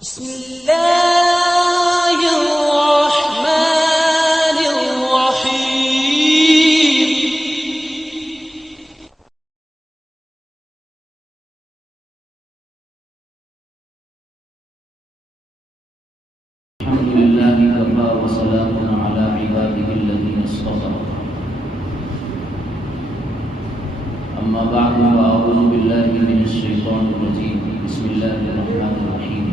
بسم اللہ الرحمن الرحیم الحمد لله كفى وسلام على عباده الذين اصطفى أما بعد فأعوذ بالله من الشيطان الرجيم بسم الله الرحمن الرحيم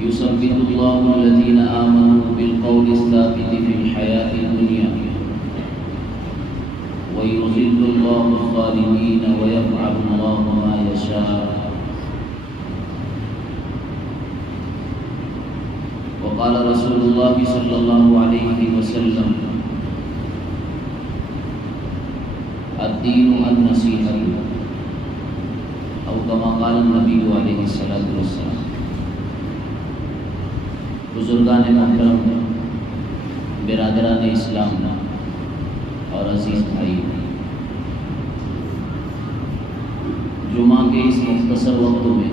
يثبت الله الذين آمنوا بالقول الثابت في الحياة الدنيا ويذل الله الظالمين ويفعل الله ما يشاء. وقال رسول الله صلى الله عليه وسلم الدين النصيحة أو كما قال النبي عليه الصلاة والسلام. بزرگان محترم، برادران اسلام اور عزیز بھائی، جمعہ کے اس مختصر وقت میں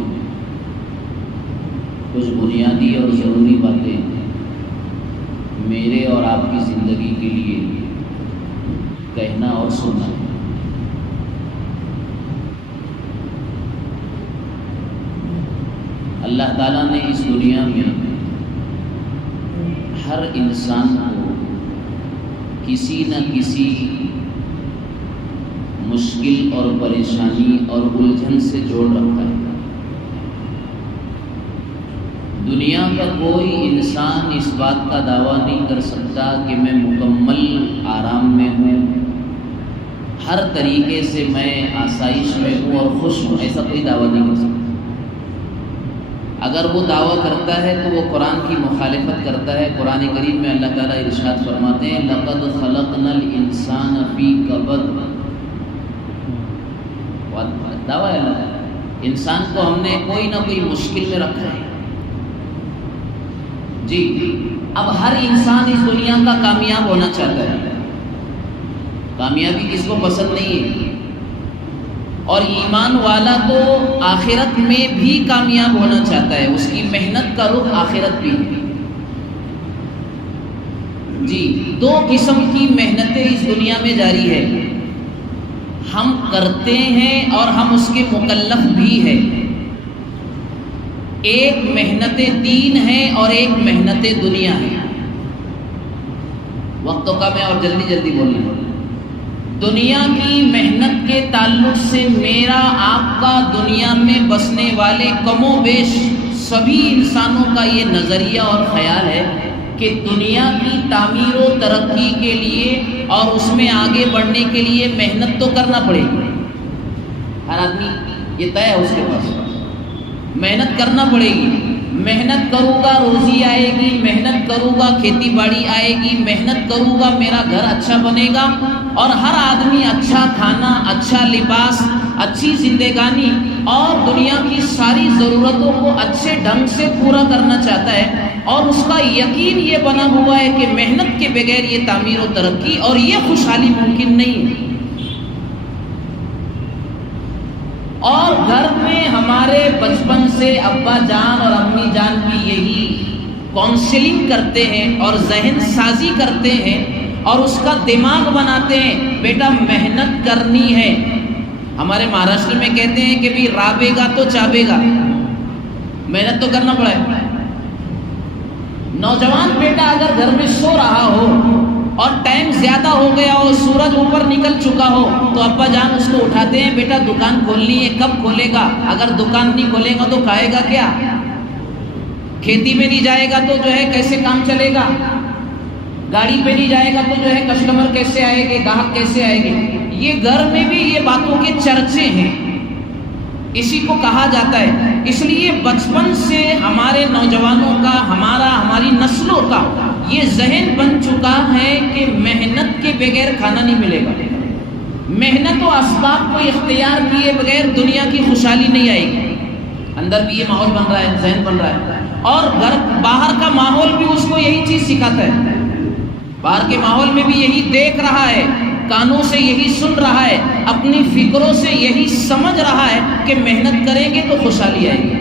کچھ بنیادی اور ضروری باتیں میرے اور آپ کی زندگی کے لیے کہنا اور سننا ہے. اللہ تعالیٰ نے اس دنیا میں ہر انسان کو کسی نہ کسی مشکل اور پریشانی اور الجھن سے جوڑ رکھا ہے. دنیا کا کوئی انسان اس بات کا دعویٰ نہیں کر سکتا کہ میں مکمل آرام میں ہوں، ہر طریقے سے میں آسائش میں ہوں اور خوش ہوں. ایسا کوئی دعویٰ نہیں کر سکتا. اگر وہ دعویٰ کرتا ہے تو وہ قرآن کی مخالفت کرتا ہے. قرآن کریم میں اللہ تعالیٰ ارشاد فرماتے ہیں لَقَدْ خَلَقْنَا الْإِنسَانَ فِي كَبَدٍ. دعویٰ ہے اللہ، انسان کو ہم نے کوئی نہ کوئی مشکل میں رکھا ہے. جی، اب ہر انسان اس دنیا کا کامیاب ہونا چاہتا ہے. کامیابی کس کو پسند نہیں ہے؟ اور ایمان والا تو آخرت میں بھی کامیاب ہونا چاہتا ہے. اس کی محنت کا رخ آخرت بھی ہے. جی، دو قسم کی محنتیں اس دنیا میں جاری ہے. ہم کرتے ہیں اور ہم اس کے مکلف بھی ہیں. ایک محنت دین ہے اور ایک محنت دنیا ہے. وقت تو کم ہے اور جلدی جلدی بولنا ہے. دنیا کی محنت کے تعلق سے میرا آپ کا دنیا میں بسنے والے کم و بیش سبھی انسانوں کا یہ نظریہ اور خیال ہے کہ دنیا کی تعمیر و ترقی کے لیے اور اس میں آگے بڑھنے کے لیے محنت تو کرنا پڑے گی. ہر آدمی یہ طے ہے اس کے پاس، محنت کرنا پڑے گی. محنت کروں گا روزی آئے گی، محنت کروں گا کھیتی باڑی آئے گی، محنت کروں گا میرا گھر اچھا بنے گا. اور ہر آدمی اچھا کھانا، اچھا لباس، اچھی زندگانی اور دنیا کی ساری ضرورتوں کو اچھے ڈھنگ سے پورا کرنا چاہتا ہے. اور اس کا یقین یہ بنا ہوا ہے کہ محنت کے بغیر یہ تعمیر و ترقی اور یہ خوشحالی ممکن نہیں ہے. اور گھر میں ہمارے بچپن سے ابا جان اور امی جان بھی یہی کاؤنسلنگ کرتے ہیں اور ذہن سازی کرتے ہیں اور اس کا دماغ بناتے ہیں بیٹا محنت کرنی ہے. ہمارے مہاراشٹر میں کہتے ہیں کہ بھی رابے گا تو چابے گا، محنت تو کرنا پڑے. نوجوان بیٹا اگر گھر میں سو رہا ہو اور ٹائم زیادہ ہو گیا ہو، سورج اوپر نکل چکا ہو، تو ابا جان اس کو اٹھاتے ہیں بیٹا دکان کھولنی ہے، کب کھولے گا؟ اگر دکان نہیں کھولے گا تو کھائے گا کیا؟ کھیتی میں نہیں جائے گا تو جو ہے کیسے کام چلے گا؟ گاڑی پہ نہیں جائے گا تو جو ہے کسٹمر کیسے آئے گے، گاہک کیسے آئے گے؟ یہ گھر میں بھی یہ باتوں کے چرچے ہیں. اسی کو کہا جاتا ہے. اس لیے بچپن سے ہمارے نوجوانوں کا، ہماری نسلوں کا یہ ذہن بن چکا ہے کہ محنت کے بغیر کھانا نہیں ملے گا. محنت و اسباب کو اختیار کیے بغیر دنیا کی خوشحالی نہیں آئے گی. اندر بھی یہ ماحول بن رہا ہے، ذہن بن رہا ہے. اور گھر باہر کا ماحول بھی اس کو یہی چیز سکھاتا ہے. باہر کے ماحول میں بھی یہی دیکھ رہا ہے، کانوں سے یہی سن رہا ہے اپنی فکروں سے یہی سمجھ رہا ہے کہ محنت کریں گے تو خوشحالی آئے گی.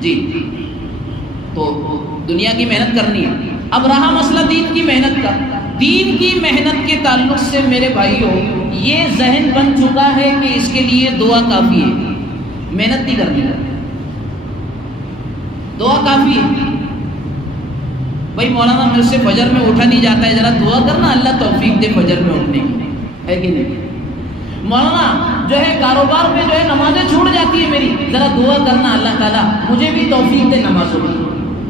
جی تو دنیا کی محنت کرنی ہے. اب رہا مسئلہ دین کی محنت کا. دین کی محنت کے تعلق سے میرے بھائیوں یہ ذہن بن چکا ہے کہ اس کے لیے دعا کافی ہے, محنت نہیں کرنی, دعا کافی ہے. بھائی مولانا مجھ سے فجر میں اٹھا نہیں جاتا ہے, ذرا دعا کرنا اللہ توفیق دے فجر میں اٹھنے کی, ہے کہ نہیں. مولانا جو ہے کاروبار میں جو ہے نمازیں چھوٹ جاتی ہے میری, ذرا دعا کرنا اللہ تعالیٰ مجھے بھی توفیق دے نمازوں کی.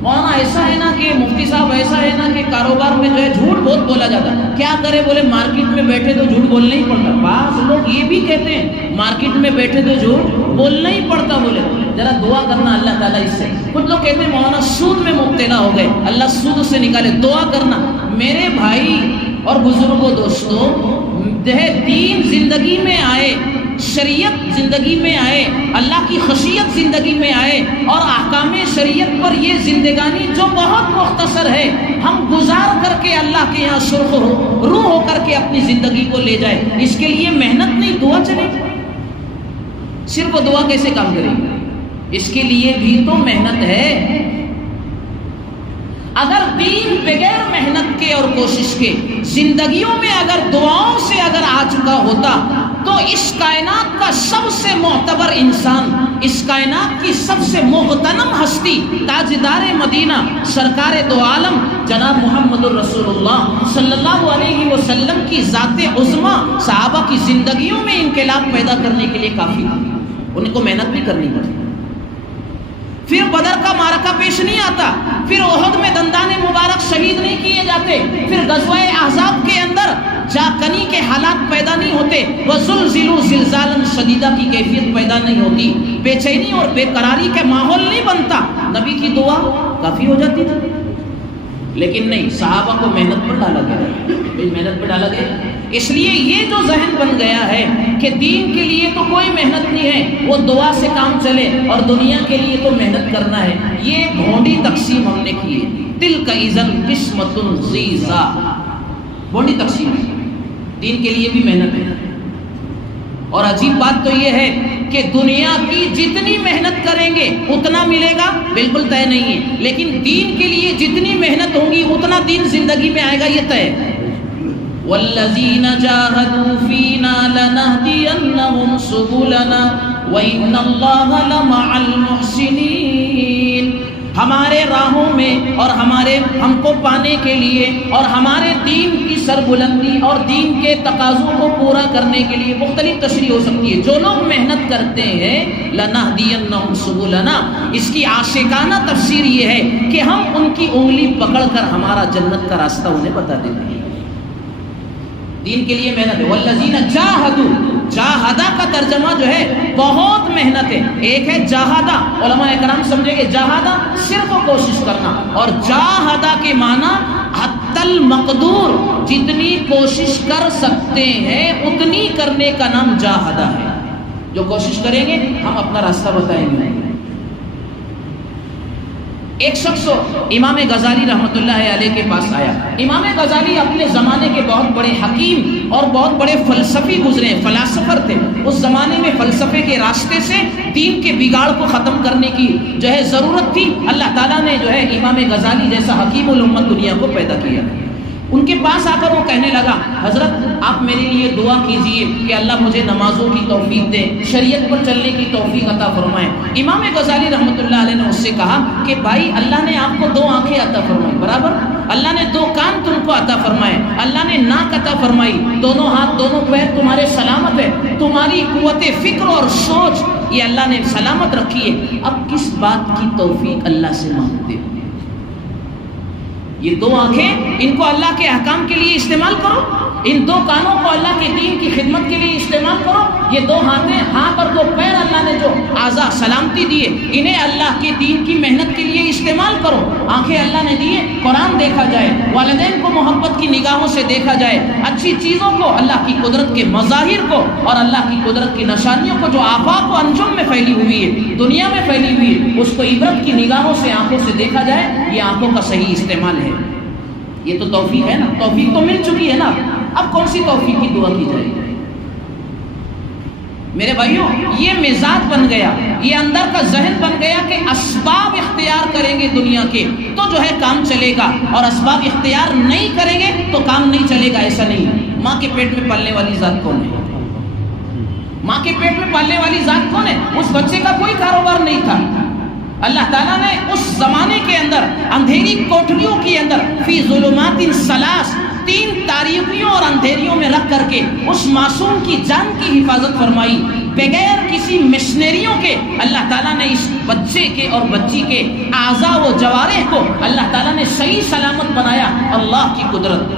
مولانا ایسا ہے نا کہ مفتی صاحب ایسا ہے نا کہ کاروبار میں جو ہے جھوٹ بہت بولا جاتا ہے, کیا کرے بولے مارکیٹ میں بیٹھے تو جھوٹ بولنا ہی پڑتا. بعض لوگ یہ بھی کہتے ہیں مارکیٹ میں بیٹھے تو جھوٹ بولنا ہی پڑتا. بولے ذرا دعا کرنا اللہ تعالیٰ اس سے. کچھ لوگ کہتے ہیں مولانا سود میں مبتلا ہو گئے, اللہ سود سے نکالے. دعا کرنا میرے بھائی اور بزرگوں دوستوں, دین زندگی میں آئے, شریعت زندگی میں آئے, اللہ کی خشیت زندگی میں آئے, اور احکام شریعت پر یہ زندگانی جو بہت مختصر ہے ہم گزار کر کے اللہ کے یہاں سرخ روح ہو کر کے اپنی زندگی کو لے جائے. اس کے لیے محنت نہیں, دعا چلے. صرف دعا کیسے کام کرے گی, اس کے لیے بھی تو محنت ہے. اگر دین بغیر محنت کے اور کوشش کے زندگیوں میں اگر دعاؤں سے اگر آ چکا ہوتا تو اس کائنات کا سب سے معتبر انسان, اس کائنات کی سب سے مغتنم ہستی, تاجدار مدینہ, سرکار دو عالم جناب محمد الرسول اللہ صلی اللہ علیہ وسلم کی ذات عظما صحابہ کی زندگیوں میں انقلاب پیدا کرنے کے لیے کافی تھی. ان کو محنت بھی کرنی پڑی. پھر بدر کا معرکہ پیش نہیں آتا, پھر احد میں دندان مبارک شہید نہیں کیے جاتے, پھر غزوہ احزاب کے اندر جاکنی کے حالات پیدا نہیں ہوتے, وَزُلْزِلُوا زِلْزَالًا شدیدہ کی کیفیت پیدا نہیں ہوتی, بے چینی اور بے قراری کا ماحول نہیں بنتا. نبی کی دعا کافی ہو جاتی تھی. لیکن نہیں, صحابہ کو محنت پر ڈالا گیا, محنت پر ڈالا گیا. اس لیے یہ جو ذہن بن گیا ہے کہ دین کے لیے تو کوئی محنت نہیں ہے, وہ دعا سے کام چلے, اور دنیا کے لیے تو محنت کرنا ہے, یہ بھونڈی تقسیم ہم نے کی ہے. تِلْکَ اِذًا قِسْمَةٌ ضِیزَا, بھونڈی تقسیم ہے. دین کے لیے بھی محنت ہے. اور عجیب بات تو یہ ہے کہ دنیا کی جتنی محنت کریں گے اتنا ملے گا, بالکل طے نہیں ہے. لیکن دین کے لیے جتنی محنت ہوگی اتنا دین زندگی میں آئے گا, یہ طے ہے. وَالَّذِينَ جَاهَدُوا فِينَا لَنَهْدِيَنَّهُمْ سُبُلَنَا وَإِنَّ اللَّهَ لَمَعَ الْمُحْسِنِينَ. ہمارے راہوں میں اور ہمارے ہم کو پانے کے لیے اور ہمارے دین کی سربلندی اور دین کے تقاضوں کو پورا کرنے کے لیے مختلف تشریح ہو سکتی ہے. جو لوگ محنت کرتے ہیں لَنَهْدِيَنَّهُمْ سُبُلَنَا, اس کی عاشقانہ تفسیر یہ ہے کہ ہم ان کی انگلی پکڑ کر ہمارا جنت کا راستہ انہیں بتا دیتے ہیں. دین کے لیے محنت ہے. والذین جاہدوا, جاہدہ کا ترجمہ جو ہے بہت محنت ہے. ایک ہے جاہدہ, علماء اکرام سمجھے گے جاہدہ صرف کوشش کرنا, اور جاہدہ کے معنی حتی المقدور, جتنی کوشش کر سکتے ہیں اتنی کرنے کا نام جاہدہ ہے. جو کوشش کریں گے ہم اپنا راستہ بتائیں گے. ایک شخص امام غزالی رحمۃ اللہ علیہ کے پاس آیا. امام غزالی اپنے زمانے کے بہت بڑے حکیم اور بہت بڑے فلسفی گزرے, فلاسفر تھے. اس زمانے میں فلسفے کے راستے سے دین کے بگاڑ کو ختم کرنے کی جو ہے ضرورت تھی. اللہ تعالیٰ نے جو ہے امام غزالی جیسا حکیم الامت دنیا کو پیدا کیا. ان کے پاس آ کر وہ کہنے لگا, حضرت آپ میرے لیے دعا کیجئے کہ اللہ مجھے نمازوں کی توفیق دے, شریعت پر چلنے کی توفیق عطا فرمائے. امام غزالی رحمۃ اللہ علیہ نے اس سے کہا کہ بھائی اللہ نے آپ کو 2 آنکھیں عطا فرمائی, برابر, اللہ نے 2 کان تم کو عطا فرمائے, اللہ نے ناک عطا فرمائی, دونوں ہاتھ دونوں پیر تمہارے سلامت ہے, تمہاری قوت فکر اور سوچ یہ اللہ نے سلامت رکھی ہے. اب کس بات کی توفیق اللہ سے مانگتے ہو؟ یہ 2 آنکھیں ان کو اللہ کے احکام کے لیے استعمال کرو, ان 2 کانوں کو اللہ کے دین کی خدمت کے لیے استعمال کرو, یہ 2 ہاتھ اور 2 پیر اللہ نے جو اعضاء سلامتی دیے انہیں اللہ کے دین کی محنت کے لیے استعمال کرو. آنکھیں اللہ نے دیے, قرآن دیکھا جائے, والدین کو محبت کی نگاہوں سے دیکھا جائے, اچھی چیزوں کو, اللہ کی قدرت کے مظاہر کو اور اللہ کی قدرت کی نشانیوں کو جو آفاق و انجم میں پھیلی ہوئی ہے, دنیا میں پھیلی ہوئی ہے, اس کو عبرت کی نگاہوں سے آنکھوں سے دیکھا جائے. یہ آنکھوں کا صحیح استعمال ہے. یہ تو توفیق ہے نا, توفیق تو مل چکی ہے نا. اب کون سی توفیق کی دعا کی جائے؟ میرے بھائیوں، یہ مزاج بن گیا، یہ اندر کا ذہن بن گیا کہ اسباب اختیار کریں گے دنیا کے تو جو ہے کام چلے گا، اور اسباب اختیار نہیں کریں گے تو کام نہیں چلے گا۔ ایسا نہیں۔ ماں کے پیٹ میں پلنے والی ذات کون ہے؟ ماں کے پیٹ میں پالنے والی ذات کون ہے؟ اس بچے کا کوئی کاروبار نہیں تھا۔ اللہ تعالیٰ نے اس زمانے کے اندر اندھیری کوٹھریوں کے اندر فی ظلمات ثلاث، 3 تاریکیوں اور اندھیریوں میں رکھ کر کے اس معصوم کی جان کی حفاظت فرمائی، بغیر کسی مشنریوں کے۔ اللہ تعالیٰ نے اس بچے کے اور بچی کے اعضاء و جوارح کو اللہ تعالیٰ نے صحیح سلامت بنایا، اللہ کی قدرت۔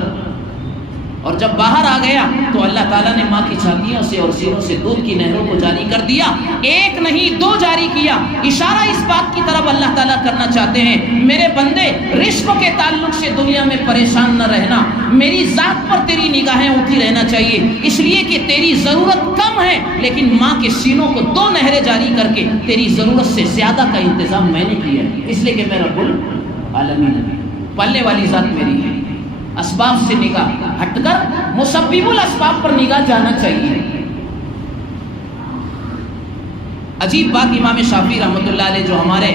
اور جب باہر آ گیا تو اللہ تعالیٰ نے ماں کی چھاتیوں سے اور سینوں سے دودھ کی نہروں کو جاری کر دیا، 1 نہیں 2 جاری کیا۔ اشارہ اس بات کی طرف اللہ تعالیٰ کرنا چاہتے ہیں، میرے بندے رزق کے تعلق سے دنیا میں پریشان نہ رہنا، میری ذات پر تیری نگاہیں اٹھی رہنا چاہیے، اس لیے کہ تیری ضرورت کم ہے، لیکن ماں کے سینوں کو 2 نہریں جاری کر کے تیری ضرورت سے زیادہ کا انتظام میں نے کیا ہے، اس لیے کہ میں رب العالمین، پالنے والی ذات میری ہے۔ اسباب سے نگاہ ہٹ کر مسبب الاسباب پر نگاہ جانا چاہیے۔ عجیب بات، امام شافعی رحمۃ اللہ علیہ جو ہمارے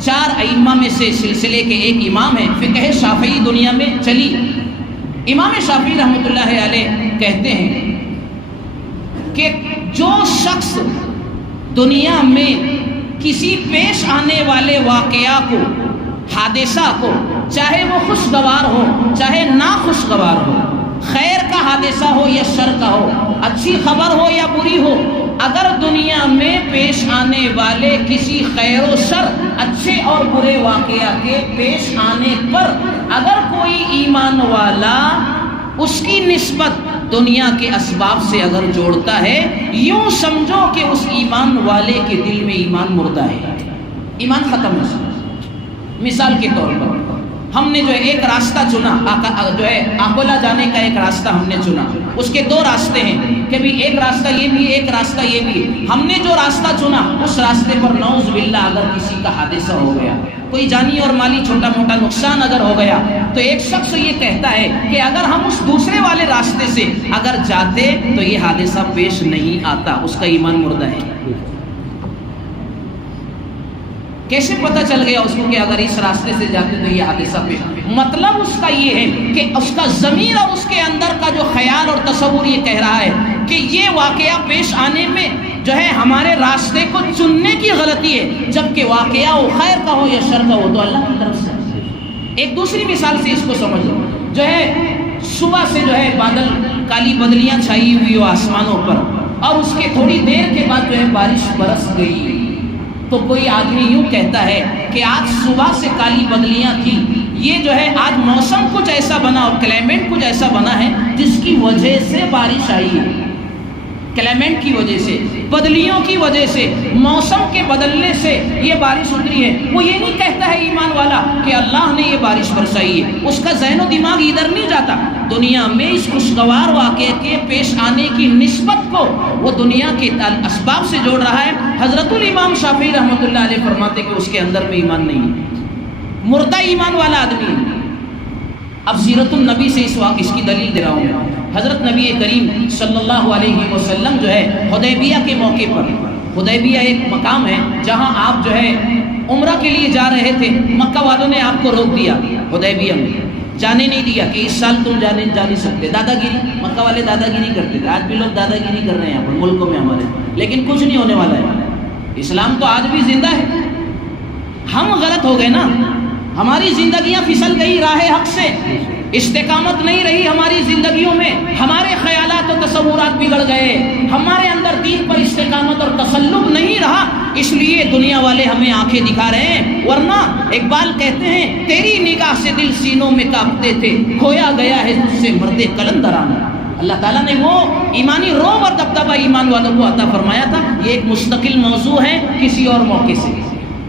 4 ائمہ میں سے سلسلے کے ایک امام ہیں، فقہ شافعی دنیا میں چلی، امام شافعی رحمۃ اللہ علیہ کہتے ہیں کہ جو شخص دنیا میں کسی پیش آنے والے واقعہ کو، حادثہ کو، چاہے وہ خوشگوار ہو چاہے ناخوشگوار ہو، خیر کا حادثہ ہو یا شر کا ہو، اچھی خبر ہو یا بری ہو، اگر دنیا میں پیش آنے والے کسی خیر و شر، اچھے اور برے واقعہ کے پیش آنے پر اگر کوئی ایمان والا اس کی نسبت دنیا کے اسباب سے اگر جوڑتا ہے، یوں سمجھو کہ اس ایمان والے کے دل میں ایمان مردہ ہے، ایمان ختم ہے۔ مثال کے طور پر ہم نے جو ہے ایک راستہ چنا، جو ہے آکولہ جانے کا ایک راستہ ہم نے چنا، اس کے 2 راستے ہیں کہ بھی ایک راستہ یہ بھی ہے، ایک راستہ یہ بھی ہے۔ ہم نے جو راستہ چنا اس راستے پر نعوذ باللہ اگر کسی کا حادثہ ہو گیا، کوئی جانی اور مالی چھوٹا موٹا نقصان اگر ہو گیا، تو ایک شخص یہ کہتا ہے کہ اگر ہم اس دوسرے والے راستے سے اگر جاتے تو یہ حادثہ پیش نہیں آتا، اس کا ایمان مردہ ہے۔ کیسے پتہ چل گیا اس کو کہ اگر اس راستے سے جاتے تو یہ حادثہ پیش؟ مطلب اس کا یہ ہے کہ اس کا ضمیر اور اس کے اندر کا جو خیال اور تصور یہ کہہ رہا ہے کہ یہ واقعہ پیش آنے میں جو ہے ہمارے راستے کو چننے کی غلطی ہے، جبکہ واقعہ ہو خیر کا ہو یا شر کا ہو تو اللہ کی طرف سے۔ ایک دوسری مثال سے اس کو سمجھو، جو ہے صبح سے جو ہے بادل، کالی بدلیاں چھائی ہوئی ہو آسمانوں پر، اور اس کے تھوڑی دیر کے بعد جو ہے بارش برس گئی، تو کوئی آدمی یوں کہتا ہے کہ آج صبح سے کالی بدلیاں تھی، یہ جو ہے آج موسم کچھ ایسا بنا اور کلائمیٹ کچھ ایسا بنا ہے جس کی وجہ سے بارش آئی ہے، کلائمیٹ کی وجہ سے، بدلیوں کی وجہ سے، موسم کے بدلنے سے یہ بارش اتری ہے۔ وہ یہ نہیں کہتا ہے ایمان والا کہ اللہ نے یہ بارش برسائی ہے، اس کا ذہن و دماغ ادھر نہیں جاتا، دنیا میں اس خوشگوار واقعے کے پیش آنے کی نسبت کو وہ دنیا کے اسباب سے جوڑ رہا ہے۔ حضرت الامام شافعی رحمۃ اللہ علیہ فرماتے کہ اس کے اندر میں ایمان نہیں ہے، مردہ ایمان والا آدمی ہے۔ اب سیرت النبی سے اس کی دلیل دے رہا ہوں۔ حضرت نبی کریم صلی اللہ علیہ وسلم جو ہے حدیبیہ کے موقع پر، حدیبیہ ایک مقام ہے جہاں آپ جو ہے عمرہ کے لیے جا رہے تھے، مکہ والوں نے آپ کو روک دیا، حدیبیہ میں جانے نہیں دیا کہ اس سال تم جا نہیں سکتے، دادا گیری، مکہ والے دادا گیری کرتے تھے، آج بھی لوگ دادا گیری کر رہے ہیں یہاں پر ملکوں میں ہمارے، لیکن کچھ نہیں ہونے والا ہے، اسلام تو آج بھی زندہ ہے۔ ہم غلط ہو گئے نا، ہماری زندگیاں پھسل گئی راہ حق سے، استقامت نہیں رہی ہماری زندگیوں میں، ہمارے خیالات و تصورات بگڑ گئے، ہمارے اندر دین پر استقامت اور تسلط نہیں رہا، اس لیے دنیا والے ہمیں آنکھیں دکھا رہے ہیں۔ ورنہ اقبال کہتے ہیں تیری نگاہ سے دل سینوں میں کانپتے تھے، کھویا گیا ہے تجھ سے مرد کلندرانہ۔ اللہ تعالیٰ نے وہ ایمانی روب اور دبدبہ ایمان والوں کو عطا فرمایا تھا، یہ ایک مستقل موضوع ہے کسی اور موقع سے۔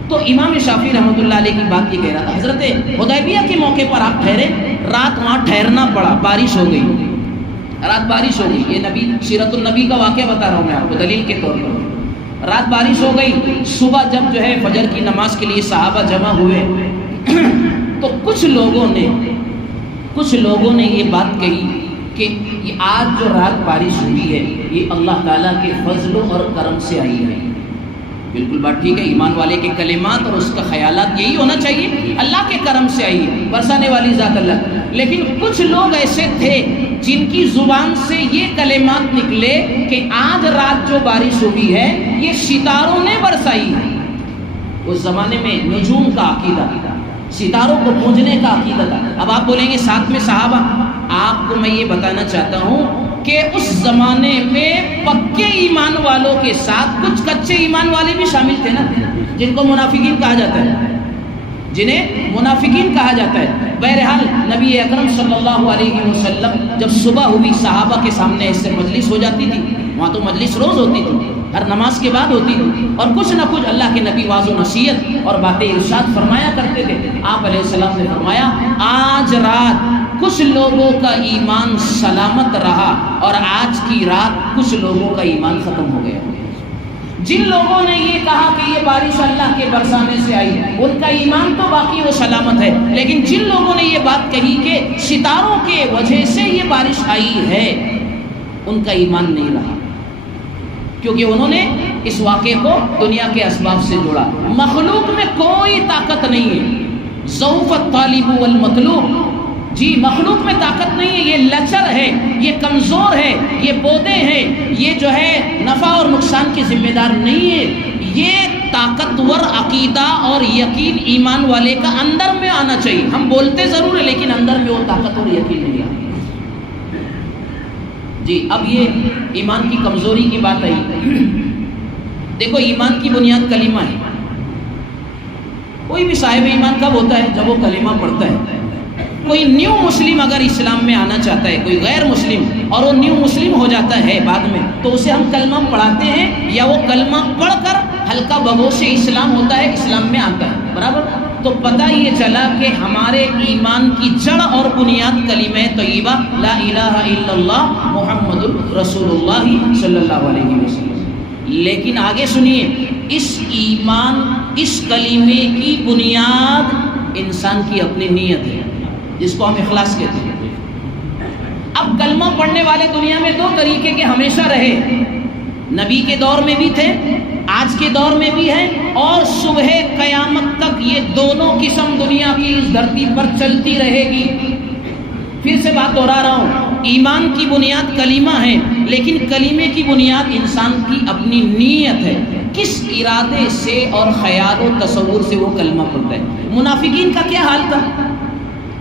تو امام شافعی رحمۃ اللہ علیہ کی بات یہ کہہ رہا تھا، حضرت حدیبیہ کے موقع پر آپ ٹھہرے، رات وہاں ٹھہرنا پڑا، بارش ہو گئی، رات بارش ہو گئی، یہ نبی سیرت النبی کا واقعہ بتا رہا ہوں میں آپ کو دلیل کے طور پر۔ رات بارش ہو گئی، صبح جب جو ہے فجر کی نماز کے لیے صحابہ جمع ہوئے تو کچھ لوگوں نے یہ بات کہی کہ یہ آج جو رات بارش ہوئی ہے یہ اللہ تعالیٰ کے فضل اور کرم سے آئی ہے. بالکل بات ٹھیک ہے. ایمان والے کے کلمات اور اس کا خیالات یہی ہونا چاہیے، اللہ کے کرم سے آئی ہے، برسانے والی ذات اللہ. لیکن کچھ لوگ ایسے تھے جن کی زبان سے یہ کلمات نکلے کہ آج رات جو بارش ہوئی ہے یہ ستاروں نے برسائی ہے. اس زمانے میں نجوم کا عقیدہ، ستاروں کو پوجنے کا عقیدہ تھا. اب آپ بولیں گے ساتھ میں صحابہ، آپ کو میں یہ بتانا چاہتا ہوں کہ اس زمانے میں پکے ایمان والوں کے ساتھ کچھ کچے ایمان والے بھی شامل تھے نا، جن کو منافقین کہا جاتا ہے، جنہیں منافقین کہا جاتا ہے. بہرحال نبی اکرم صلی اللہ علیہ وسلم جب صبح ہوئی صحابہ کے سامنے اس سے مجلس ہو جاتی تھی. وہاں تو مجلس روز ہوتی تھی، ہر نماز کے بعد ہوتی تھی، اور کچھ نہ کچھ اللہ کے نبی واعظ و نصیحت اور باتیں ارشاد فرمایا کرتے تھے. آپ علیہ السلام نے فرمایا آج رات کچھ لوگوں کا ایمان سلامت رہا اور آج کی رات کچھ لوگوں کا ایمان ختم ہو گیا. جن لوگوں نے یہ کہا کہ یہ بارش اللہ کے برسانے سے آئی، ان کا ایمان تو باقی وہ سلامت ہے، لیکن جن لوگوں نے یہ بات کہی کہ ستاروں کے وجہ سے یہ بارش آئی ہے، ان کا ایمان نہیں رہا، کیونکہ انہوں نے اس واقعے کو دنیا کے اسباب سے جوڑا. مخلوق میں کوئی طاقت نہیں ہے. ضعف الطالب والمطلوب، جی مخلوق میں طاقت نہیں ہے، یہ لچر ہے، یہ کمزور ہے، یہ بودے ہیں، یہ جو ہے نفع اور نقصان کی ذمہ دار نہیں ہے. یہ طاقتور عقیدہ اور یقین ایمان والے کا اندر میں آنا چاہیے. ہم بولتے ضرور ہیں لیکن اندر میں وہ طاقت اور یقین نہیں آتا. جی اب یہ ایمان کی کمزوری کی بات آئی. دیکھو ایمان کی بنیاد کلمہ ہے. کوئی بھی صاحب ایمان کب ہوتا ہے؟ جب وہ کلمہ پڑھتا ہے. کوئی نیو مسلم اگر اسلام میں آنا چاہتا ہے، کوئی غیر مسلم، اور وہ نیو مسلم ہو جاتا ہے بعد میں، تو اسے ہم کلمہ پڑھاتے ہیں یا وہ کلمہ پڑھ کر ہلکا بگوش اسلام ہوتا ہے، اسلام میں آتا ہے. برابر؟ تو پتہ یہ چلا کہ ہمارے ایمان کی جڑ اور بنیاد کلمہ طیبہ لا الہ الا اللہ محمد رسول اللہ صلی اللہ علیہ وسلم. لیکن آگے سنیے، اس ایمان، اس کلمے کی بنیاد انسان کی اپنی نیت ہے، جس کو ہم اخلاص کہتے ہیں. اب کلمہ پڑھنے والے دنیا میں دو طریقے کے ہمیشہ رہے. نبی کے دور میں بھی تھے، آج کے دور میں بھی ہیں، اور صبح قیامت تک یہ دونوں قسم دنیا کی اس دھرتی پر چلتی رہے گی. پھر سے بات دہرا رہا ہوں، ایمان کی بنیاد کلمہ ہے، لیکن کلمے کی بنیاد انسان کی اپنی نیت ہے، کس ارادے سے اور خیال و تصور سے وہ کلمہ پڑھتا ہے. منافقین کا کیا حال تھا؟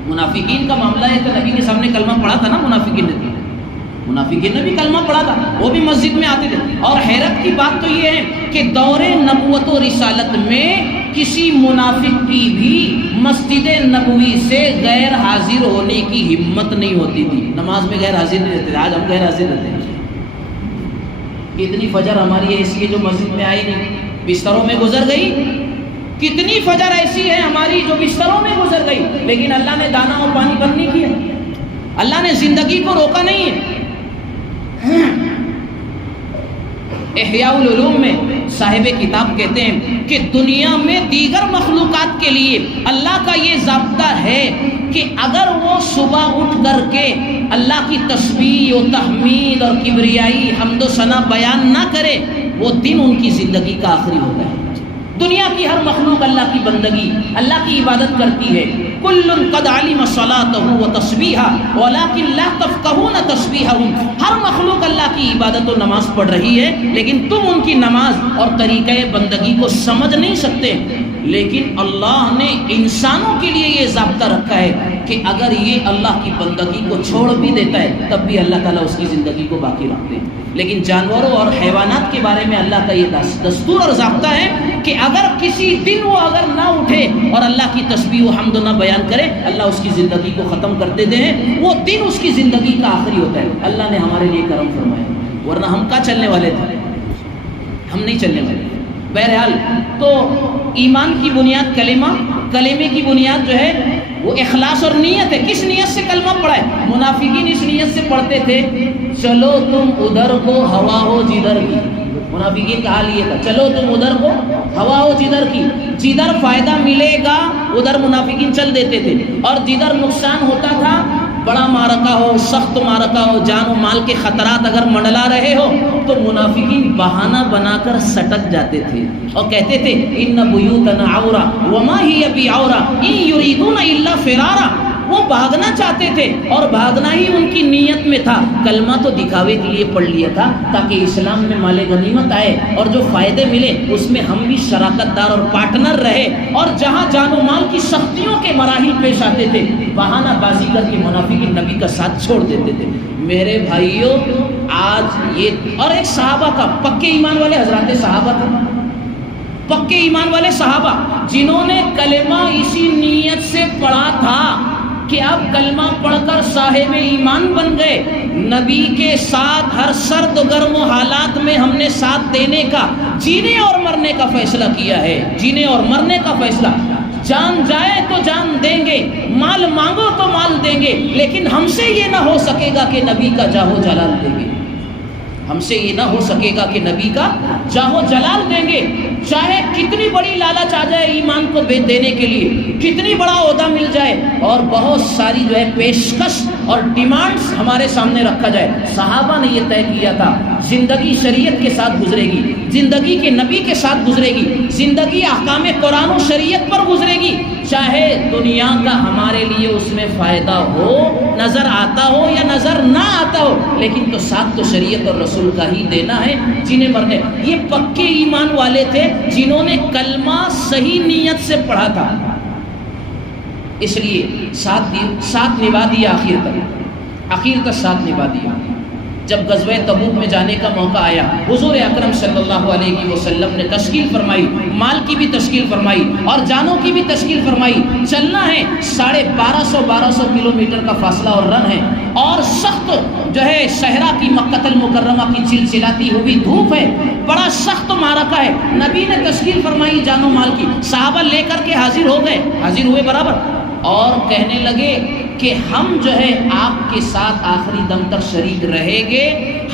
منافقین کا معاملہ ہے کہ نبی کے سامنے کلمہ پڑھا تھا نا. منافقین نے بھی کلمہ پڑھا تھا، وہ بھی مسجد میں آتے تھے. اور حیرت کی بات تو یہ ہے کہ دور نبوت و رسالت میں کسی منافق کی بھی مسجد نبوی سے غیر حاضر ہونے کی ہمت نہیں ہوتی تھی. نماز میں غیر حاضر نہیں رہتے تھے، آج ہم غیر حاضر رہتے ہیں. کتنی فجر ہماری ایسی ہے جو مسجد میں آئی نہیں، بستروں میں گزر گئی. کتنی فجر ایسی ہے ہماری جو بستروں میں گزر گئی، لیکن اللہ نے دانا اور پانی بند نہیں کیا، اللہ نے زندگی کو روکا نہیں ہے. احیاء العلوم میں صاحب کتاب کہتے ہیں کہ دنیا میں دیگر مخلوقات کے لیے اللہ کا یہ ضابطہ ہے کہ اگر وہ صبح اٹھ کر کے اللہ کی تسبیح و تحمید اور کبریائی حمد و ثنا بیان نہ کرے، وہ دن ان کی زندگی کا آخری ہوتا ہے. دنیا کی ہر مخلوق اللہ کی بندگی، اللہ کی عبادت کرتی ہے. کل قد علم صلاته وتسبیحہ ولکن لا تفقهون تسبیحهم. ہر مخلوق اللہ کی عبادت و نماز پڑھ رہی ہے، لیکن تم ان کی نماز اور طریقہ بندگی کو سمجھ نہیں سکتے. لیکن اللہ نے انسانوں کے لیے یہ ضابطہ رکھا ہے کہ اگر یہ اللہ کی بندگی کو چھوڑ بھی دیتا ہے تب بھی اللہ تعالیٰ اس کی زندگی کو باقی رکھتے ہیں. لیکن جانوروں اور حیوانات کے بارے میں اللہ کا یہ دستور اور ضابطہ ہے کہ اگر کسی دن وہ اگر نہ اٹھے اور اللہ کی تسبیح و حمد نہ بیان کرے، اللہ اس کی زندگی کو ختم کر دیتے ہیں. وہ دن اس کی زندگی کا آخری ہوتا ہے. اللہ نے ہمارے لیے کرم فرمایا، ورنہ ہم کہاں چلنے والے تھے؟ ہم نہیں چلنے والے. بہرحال تو ایمان کی بنیاد کلمہ، کلمے کی بنیاد جو ہے وہ اخلاص اور نیت ہے. کس نیت سے کلمہ پڑھا ہے؟ منافقین اس نیت سے پڑھتے تھے چلو تم ادھر کو ہوا ہو جدھر کی. منافقین کا حال یہ تھا، چلو تم ادھر کو ہوا ہو جدھر کی. جدھر فائدہ ملے گا ادھر منافقین چل دیتے تھے، اور جدھر نقصان ہوتا تھا بڑا معرکہ ہو، سخت معرکہ ہو، جان و مال کے خطرات اگر منڈلا رہے ہو تو منافقین بہانہ بنا کر سٹک جاتے تھے اور کہتے تھے ان بیوتنا عورہ وما ہی بعورہ ان یریدون الا فرارا۔ وہ بھاگنا چاہتے تھے اور بھاگنا ہی ان کی نیت میں تھا، کلمہ تو دکھاوے کے لیے پڑھ لیا تھا تاکہ اسلام میں مال غنیمت آئے اور جو فائدے ملے اس میں ہم بھی شراکت دار اور پارٹنر رہے، اور جہاں جان و مال کی سختیوں کے مراحل پیش آتے تھے بہانہ بازی کر کے منافقین نبی کا ساتھ چھوڑ دیتے تھے۔ میرے بھائیوں آج یہ اور ایک صحابہ کا پکے ایمان والے حضرات صحابہ تھے، پکے ایمان والے صحابہ جنہوں نے کلمہ اسی نیت سے پڑھا تھا کہ اب کلمہ پڑھ کر صاحب ایمان بن گئے، نبی کے ساتھ ہر سرد و گرم و حالات میں ہم نے ساتھ دینے کا، جینے اور مرنے کا فیصلہ کیا ہے، جینے اور مرنے کا فیصلہ، جان جائے تو جان دیں گے، مال مانگو تو مال دیں گے، لیکن ہم سے یہ نہ ہو سکے گا کہ نبی کا جاہو جلال دیں گے، ہم سے یہ نہ ہو سکے گا کہ نبی کا جاہو جلال دیں گے، چاہے کتنی بڑی لالچ آ جائے ایمان کو دینے کے لیے، کتنی بڑا عہدہ مل جائے اور بہت ساری جو ہے پیشکش اور ڈیمانڈز ہمارے سامنے رکھا جائے۔ صحابہ نے یہ طے کیا تھا زندگی شریعت کے ساتھ گزرے گی، زندگی کے نبی کے ساتھ گزرے گی، زندگی احکام قرآن و شریعت پر گزرے گی، چاہے دنیا کا ہمارے لیے اس میں فائدہ ہو، نظر آتا ہو یا نظر نہ آتا ہو، لیکن تو ساتھ تو شریعت اور رسول کا ہی دینا ہے، جنہیں مرنے۔ یہ پکے ایمان والے تھے جنہوں نے کلمہ صحیح نیت سے پڑھا تھا، اس لیے ساتھ نبھا دیا، آخر تک ساتھ نبھا دیا۔ جب غزوہ تبوک میں جانے کا موقع آیا، حضور اکرم صلی اللہ علیہ وسلم نے تشکیل فرمائی، مال کی بھی تشکیل فرمائی اور جانوں کی بھی تشکیل فرمائی، چلنا ہے 1250 کلومیٹر کا فاصلہ اور رن ہے، اور سخت جو ہے صحرا کی مکہ المکرمہ کی چلچلاتی ہوئی دھوپ ہے، بڑا سخت معرکہ ہے، نبی نے تشکیل فرمائی جانوں مال کی، صحابہ لے کر کے حاضر ہوئے برابر، اور کہنے لگے کہ ہم جو ہے آپ کے ساتھ آخری دم تک شریک رہیں گے،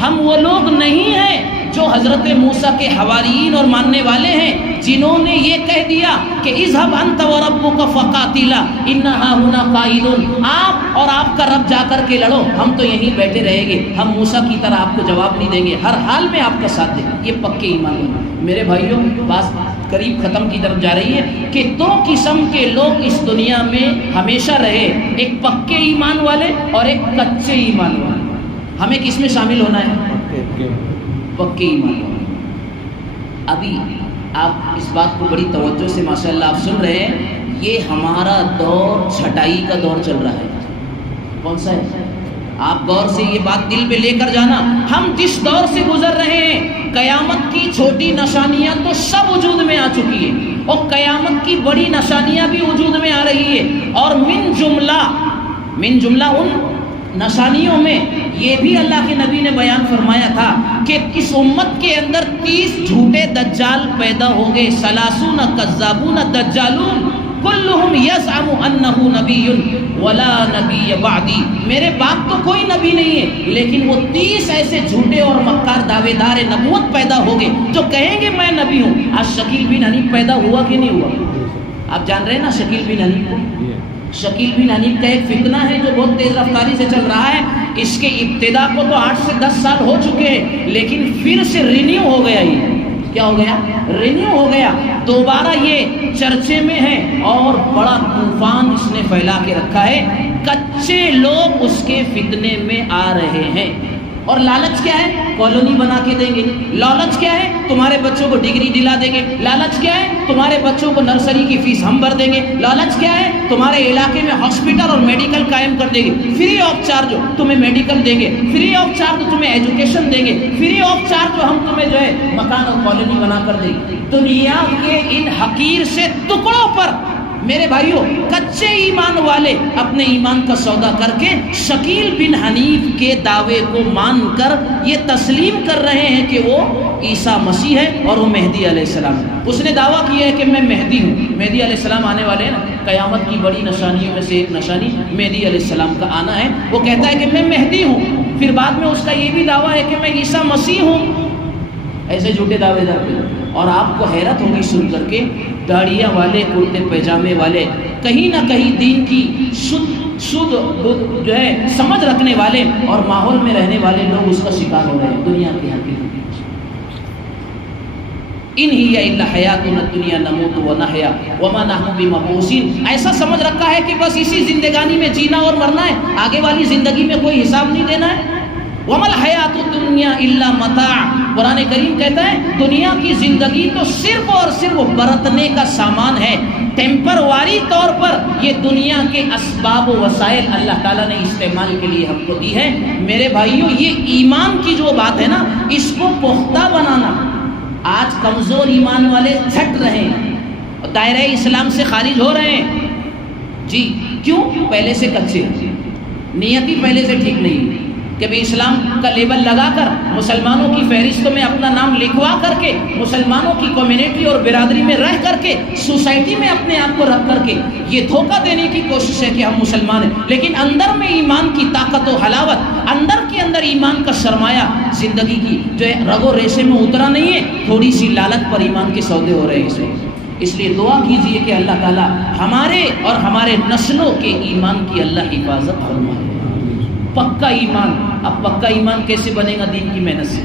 ہم وہ لوگ نہیں ہیں جو حضرت موسیٰ کے حواریین اور ماننے والے ہیں جنہوں نے یہ کہہ دیا کہ اذهب انت وربک فقاتلا انا ہاہنا قاعدون، آپ اور آپ کا رب جا کر کے لڑو، ہم تو یہیں بیٹھے رہیں گے، ہم موسیٰ کی طرح آپ کو جواب نہیں دیں گے، ہر حال میں آپ کا ساتھ دیں گے۔ یہ پکے ایمان والے۔ میرے بھائیوں بات قریب ختم کی طرف جا رہی ہے کہ دو قسم کے لوگ اس دنیا میں ہمیشہ رہے، ایک پکے ایمان والے اور ایک کچے ایمان والے۔ ہمیں کس میں شامل ہونا ہے؟ پکے ایمان والے۔ ابھی آپ اس بات کو بڑی توجہ سے ماشاءاللہ آپ سن رہے ہیں، یہ ہمارا دور چھٹائی کا دور چل رہا ہے۔ کون سا ہے؟ آپ غور سے یہ بات دل پہ لے کر جانا، ہم جس دور سے گزر رہے ہیں قیامت کی چھوٹی نشانیاں تو سب وجود میں آ چکی ہیں، اور قیامت کی بڑی نشانیاں بھی وجود میں آ رہی ہے، اور من جملہ ان نشانیوں میں یہ بھی اللہ کے نبی نے بیان فرمایا تھا کہ اس امت کے اندر 30 جھوٹے دجال پیدا ہوں گے، 30 کذابون دجالون کلہم یزعم انہ نبی ولا نبی بعدی، میرے بعد تو کوئی نبی نہیں ہے، لیکن وہ 30 ایسے جھوٹے اور مکار دعوے دار نبوت پیدا ہو گئے جو کہیں گے میں نبی ہوں۔ آج شکیل بن حنیف پیدا ہوا کہ نہیں ہوا؟ آپ جان رہے ہیں نا شکیل بن حنیف کو؟ شکیل بن حنیف کا ایک فتنہ ہے جو بہت تیز رفتاری سے چل رہا ہے، اس کے ابتدا کو تو 8 سے 10 سال ہو چکے ہیں، لیکن پھر سے رینیو ہو گیا، یہ کیا ہو گیا؟ رینیو ہو گیا، دوبارہ یہ چرچے میں ہے اور بڑا طوفان اس نے پھیلا کے رکھا ہے، کچے لوگ اس کے فتنے میں آ رہے ہیں، اور لالچ کیا ہے؟ کالونی بنا کے دیں گے، لالچ کیا ہے؟ تمہارے بچوں کو ڈگری دلا دیں گے، لالچ کیا ہے؟ تمہارے بچوں کو نرسری کی فیس ہم بھر دیں گے، لالچ کیا ہے؟ تمہارے علاقے میں ہاسپٹل اور میڈیکل قائم کر دیں گے، فری آف چارج تمہیں میڈیکل دیں گے، فری آف چارج تمہیں ایجوکیشن دیں گے، فری آف چارج ہم تمہیں جو ہے مکان اور کالونی بنا کر دیں گے۔ دنیا کے ان حقیر سے ٹکڑوں پر میرے بھائیوں کچے ایمان والے اپنے ایمان کا سودا کر کے شکیل بن حنیف کے دعوے کو مان کر یہ تسلیم کر رہے ہیں کہ وہ عیسیٰ مسیح ہے اور وہ مہدی علیہ السلام ہے۔ اس نے دعویٰ کیا ہے کہ میں مہدی ہوں، مہدی علیہ السلام آنے والے ہیں نا، قیامت کی بڑی نشانیوں میں سے ایک نشانی مہدی علیہ السلام کا آنا ہے، وہ کہتا ہے کہ میں مہدی ہوں، پھر بعد میں اس کا یہ بھی دعویٰ ہے کہ میں عیسیٰ مسیح ہوں، ایسے جھوٹے دعوے دار۔ اور آپ کو حیرت ہوگی سن کر کے، داڑھیاں والے، کرتے پیجامے والے، کہیں نہ کہیں دین کی شدھ سود جو ہے سمجھ رکھنے والے اور ماحول میں رہنے والے لوگ اس کا شکار ہو رہے ہیں دنیا کی حقیقت۔ ان ہی الا حیاتنا الدنیا نموت و نحیا وما نحن بمبعوثین، ایسا سمجھ رکھا ہے کہ بس اسی زندگانی میں جینا اور مرنا ہے، آگے والی زندگی میں کوئی حساب نہیں دینا ہے۔ وما الحیات الدنیا الا متاع، قرآن کریم کہتا ہے دنیا کی زندگی تو صرف اور صرف برتنے کا سامان ہے، ٹیمپرواری طور پر یہ دنیا کے اسباب و وسائل اللہ تعالیٰ نے استعمال کے لیے ہم کو دی ہے۔ میرے بھائیوں، یہ ایمان کی جو بات ہے نا، اس کو پختہ بنانا، آج کمزور ایمان والے چھٹ رہے ہیں اور دائرہ اسلام سے خارج ہو رہے ہیں۔ جی کیوں؟ پہلے سے کچے، نیت ہی پہلے سے ٹھیک نہیں کہ بھی اسلام کا لیبل لگا کر مسلمانوں کی فہرست میں اپنا نام لکھوا کر کے مسلمانوں کی کمیونٹی اور برادری میں رہ کر کے سوسائٹی میں اپنے آپ کو رکھ کر کے یہ دھوکہ دینے کی کوشش ہے کہ ہم مسلمان ہیں، لیکن اندر میں ایمان کی طاقت و حلاوت، اندر کے اندر ایمان کا سرمایہ زندگی کی جو ہے رگ و ریشے میں اترا نہیں ہے، تھوڑی سی لالچ پر ایمان کے سودے ہو رہے ہیں اس وقت۔ اس لیے دعا کیجئے کہ اللہ تعالیٰ ہمارے اور ہمارے نسلوں کے ایمان کی اللہ حفاظت فرمائے۔ پکا ایمان، اب پکا ایمان کیسے بنے گا؟ دین کی محنت سے۔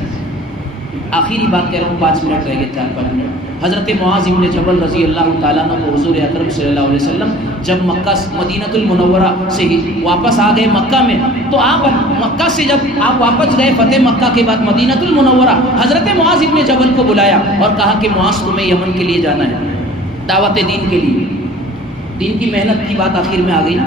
آخری بات کہہ رہا ہوں، 5 منٹ رہ گئے، 4-5 منٹ۔ حضرت معاذ ابن جبل رضی اللہ تعالیٰ عنہ کو حضور اکرم صلی اللہ علیہ وسلم جب مکہ مدینہ المنورہ سے واپس آ گئے مکہ میں، تو آپ مکہ سے جب آپ واپس گئے فتح مکہ کے بعد مدینہ المنورہ، حضرت معاذ ابن جبل کو بلایا اور کہا کہ معاذ تمہیں یمن کے لیے جانا ہے دعوت دین کے لیے۔ دین کی محنت کی بات آخر میں آ گئی۔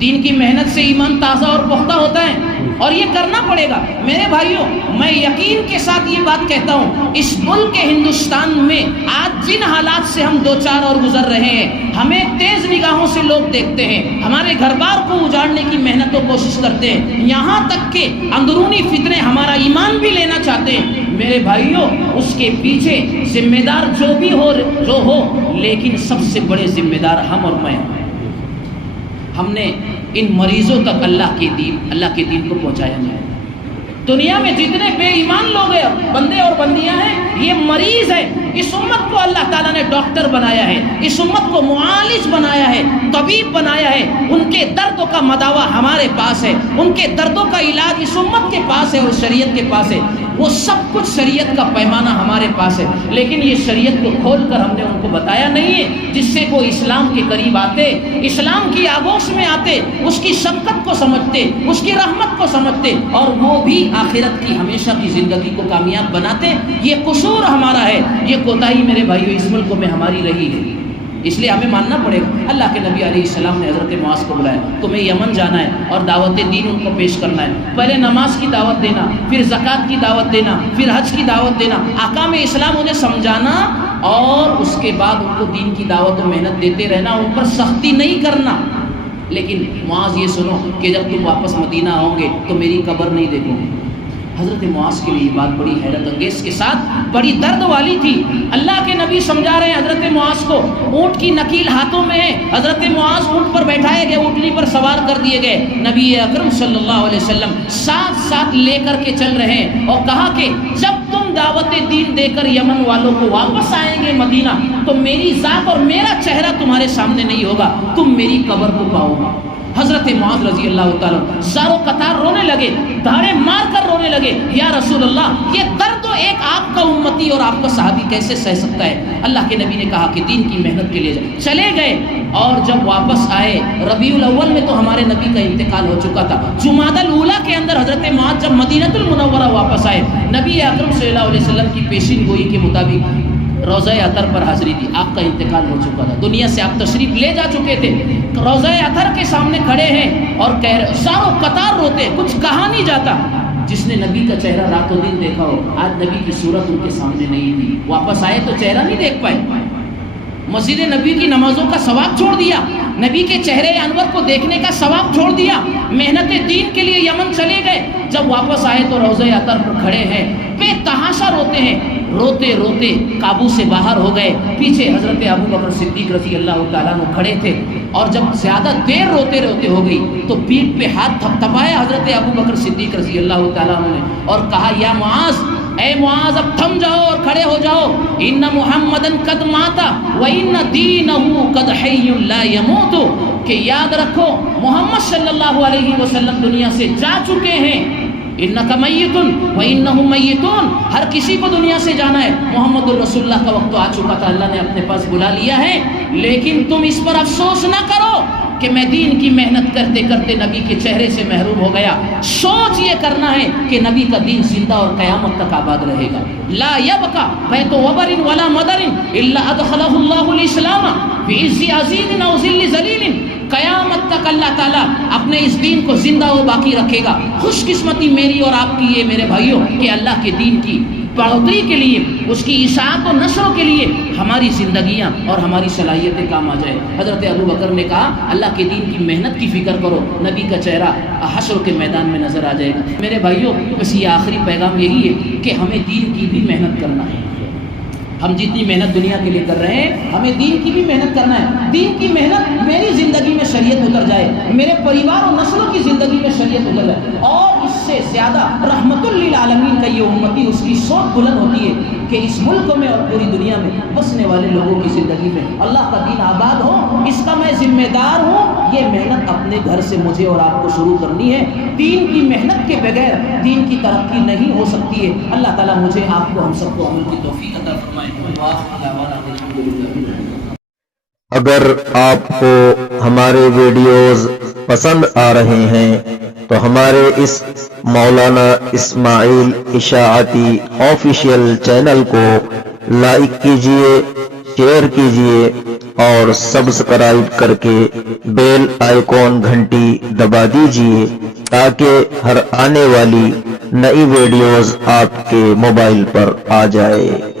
دین کی محنت سے ایمان تازہ اور پختہ ہوتا ہے اور یہ کرنا پڑے گا۔ میرے بھائیوں، میں یقین کے ساتھ یہ بات کہتا ہوں، اس ملک ہندوستان میں آج جن حالات سے ہم دوچار اور گزر رہے ہیں، ہمیں تیز نگاہوں سے لوگ دیکھتے ہیں، ہمارے گھر بار کو اجاڑنے کی محنت و کوشش کرتے ہیں، یہاں تک کہ اندرونی فتنے ہمارا ایمان بھی لینا چاہتے ہیں۔ میرے بھائیوں، اس کے پیچھے ذمہ دار جو بھی ہو لیکن سب سے بڑے ذمہ دار ہم اور میں۔ ہم نے ان مریضوں تک اللہ کے دین کو پہنچایا نہیں۔ دنیا میں جتنے بے ایمان لوگ ہیں، بندے اور بندیاں ہیں، یہ مریض ہے۔ اس امت کو اللہ تعالیٰ نے ڈاکٹر بنایا ہے، اس امت کو معالج بنایا ہے، طبیب بنایا ہے۔ ان کے دردوں کا مداوا ہمارے پاس ہے، ان کے دردوں کا علاج اس امت کے پاس ہے اور شریعت کے پاس ہے۔ وہ سب کچھ شریعت کا پیمانہ ہمارے پاس ہے، لیکن یہ شریعت کو کھول کر ہم نے ان کو بتایا نہیں ہے، جس سے وہ اسلام کے قریب آتے، اسلام کی آغوش میں آتے، اس کی شفقت کو سمجھتے، اس کی رحمت کو سمجھتے، اور وہ بھی آخرت کی ہمیشہ کی زندگی کو کامیاب بناتے۔ یہ قصور ہمارا ہے، یہ کوتاہی میرے بھائیو اس ملک میں ہماری رہی ہے، اس لیے ہمیں ماننا پڑے گا۔ اللہ کے نبی علیہ السلام نے حضرت معاذ کو بلایا، تمہیں یمن جانا ہے اور دعوت دین ان کو پیش کرنا ہے۔ پہلے نماز کی دعوت دینا، پھر زکوٰۃ کی دعوت دینا، پھر حج کی دعوت دینا، احکام اسلام انہیں سمجھانا، اور اس کے بعد ان کو دین کی دعوت و محنت دیتے رہنا، ان پر سختی نہیں کرنا۔ لیکن معاذ یہ سنو کہ جب تم واپس مدینہ آؤ گے تو میری قبر نہیں دیکھو گے۔ حضرت معاذ کے لیے یہ بات بڑی حیرت انگیز کے ساتھ بڑی درد والی تھی۔ اللہ کے نبی سمجھا رہے ہیں حضرت معاذ کو، اونٹ کی نکیل ہاتھوں میں ہے، حضرت معاذ اونٹ پر بیٹھائے گئے، اونٹنی پر سوار کر دیے گئے، نبی اکرم صلی اللہ علیہ وسلم ساتھ ساتھ لے کر کے چل رہے ہیں، اور کہا کہ جب تم دعوت دین دے کر یمن والوں کو واپس آئیں گے مدینہ تو میری ذات اور میرا چہرہ تمہارے سامنے نہیں ہوگا، تم میری قبر کو پاؤ گے۔ حضرت معاذ رضی اللہ تعالیٰ زارو قطار رونے لگے، دھاڑے مار کر رونے لگے، یا رسول اللہ، یہ درد تو ایک آپ کا امتی اور آپ کا صحابی کیسے سہ سکتا ہے؟ اللہ کے نبی نے کہا کہ دین کی محنت کے لیے چلے گئے، اور جب واپس آئے ربیع الاول میں تو ہمارے نبی کا انتقال ہو چکا تھا، جمادی الاولیٰ کے اندر حضرت معاذ جب مدینہ المنورہ واپس آئے، نبی اکرم صلی اللہ علیہ وسلم کی پیشین گوئی کے مطابق روضہ اطہر پر حاضری دی، آپ کا انتقال ہو چکا تھا، دنیا سے آپ تشریف لے جا چکے تھے، روضہ اطہر کے سامنے کھڑے ہیں اور کہہ رہے، ساروں قطار روتے، کچھ کہا نہیں جاتا۔ جس نے نبی کا چہرہ رات و دن دیکھا ہو، آج نبی کی صورت ان کے سامنے نہیں تھی، واپس آئے تو چہرہ نہیں دیکھ پائے، مسجد نبی کی نمازوں کا ثواب چھوڑ دیا، نبی کے چہرے انور کو دیکھنے کا ثواب چھوڑ دیا، محنت دین کے لیے یمن چلے گئے، جب واپس آئے تو روضہ اطہر پر کھڑے ہیں، بے تحاشا روتے ہیں، روتے روتے قابو سے باہر ہو گئے۔ پیچھے حضرت ابو بکر صدیق رضی اللہ تعالیٰ عنہ کھڑے تھے، اور جب زیادہ دیر روتے روتے ہو گئی تو پیٹھ پہ ہاتھ تھپ تھپایا حضرت ابو بکر صدیق رضی اللہ تعالیٰ عنہ نے، اور کہا یا معاذ، اے معاذ اب تھم جاؤ اور کھڑے ہو جاؤ، ان محمدن قد ماتا و ان دینہ قد حی لا یموت، کہ یاد رکھو محمد صلی اللہ علیہ وسلم دنیا سے جا چکے ہیں، انک میت وانہم میتون، ہر کسی کو دنیا سے جانا ہے۔ محمد الرسول اللہ کا وقت تو آ چکا تھا، اللہ نے اپنے پاس بلا لیا ہے، لیکن تم اس پر افسوس نہ کرو کہ میں دین کی محنت کرتے کرتے نبی کے چہرے سے محروم ہو گیا۔ سوچ یہ کرنا ہے کہ نبی کا دین زندہ اور قیامت تک آباد رہے گا۔ لا یبقى بیت وبر ولا مدر الا ادخلہ اللہ الاسلام بعز عزیز او ذل ذلیل، قیامت تک اللہ تعالیٰ اپنے اس دین کو زندہ و باقی رکھے گا۔ خوش قسمتی میری اور آپ کی یہ میرے بھائیوں کہ اللہ کے دین کی بڑھوتری کے لیے، اس کی اشاعت و نشر کے لیے ہماری زندگیاں اور ہماری صلاحیتیں کام آ جائیں۔ حضرت ابو بکر نے کہا اللہ کے دین کی محنت کی فکر کرو، نبی کا چہرہ حشر کے میدان میں نظر آ جائے گا۔ میرے بھائیوں، بس یہ آخری پیغام یہی ہے کہ ہمیں دین کی بھی محنت کرنا ہے۔ ہم جتنی محنت دنیا کے لیے کر رہے ہیں، ہمیں دین کی بھی محنت کرنا ہے۔ دین کی محنت میری زندگی میں شریعت اتر جائے، میرے پریوار و نسلوں کی زندگی میں شریعت اتر جائے، اور اس سے زیادہ رحمت للعالمین کا یہ امتی، اس کی سوچ بلند ہوتی ہے کہ اس ملک میں اور پوری دنیا میں بسنے والے لوگوں کی زندگی میں اللہ کا دین آباد ہو، اس کا میں ذمہ دار ہوں۔ یہ محنت اپنے گھر سے مجھے اور آپ کو شروع کرنی ہے۔ دین کی محنت کے بغیر دین کی ترقی نہیں ہو سکتی ہے۔ اللہ تعالیٰ مجھے، آپ کو، ہم سب کو عمل کی توفیق عطا فرمائے۔ اگر آپ کو ہمارے ویڈیوز پسند آ رہے ہیں تو ہمارے اس مولانا اسماعیل اشاعتی آفیشیل چینل کو لائک کیجئے، شیئر کیجئے اور سبسکرائب کر کے بیل آئیکن گھنٹی دبا دیجئے تاکہ ہر آنے والی نئی ویڈیوز آپ کے موبائل پر آ جائے۔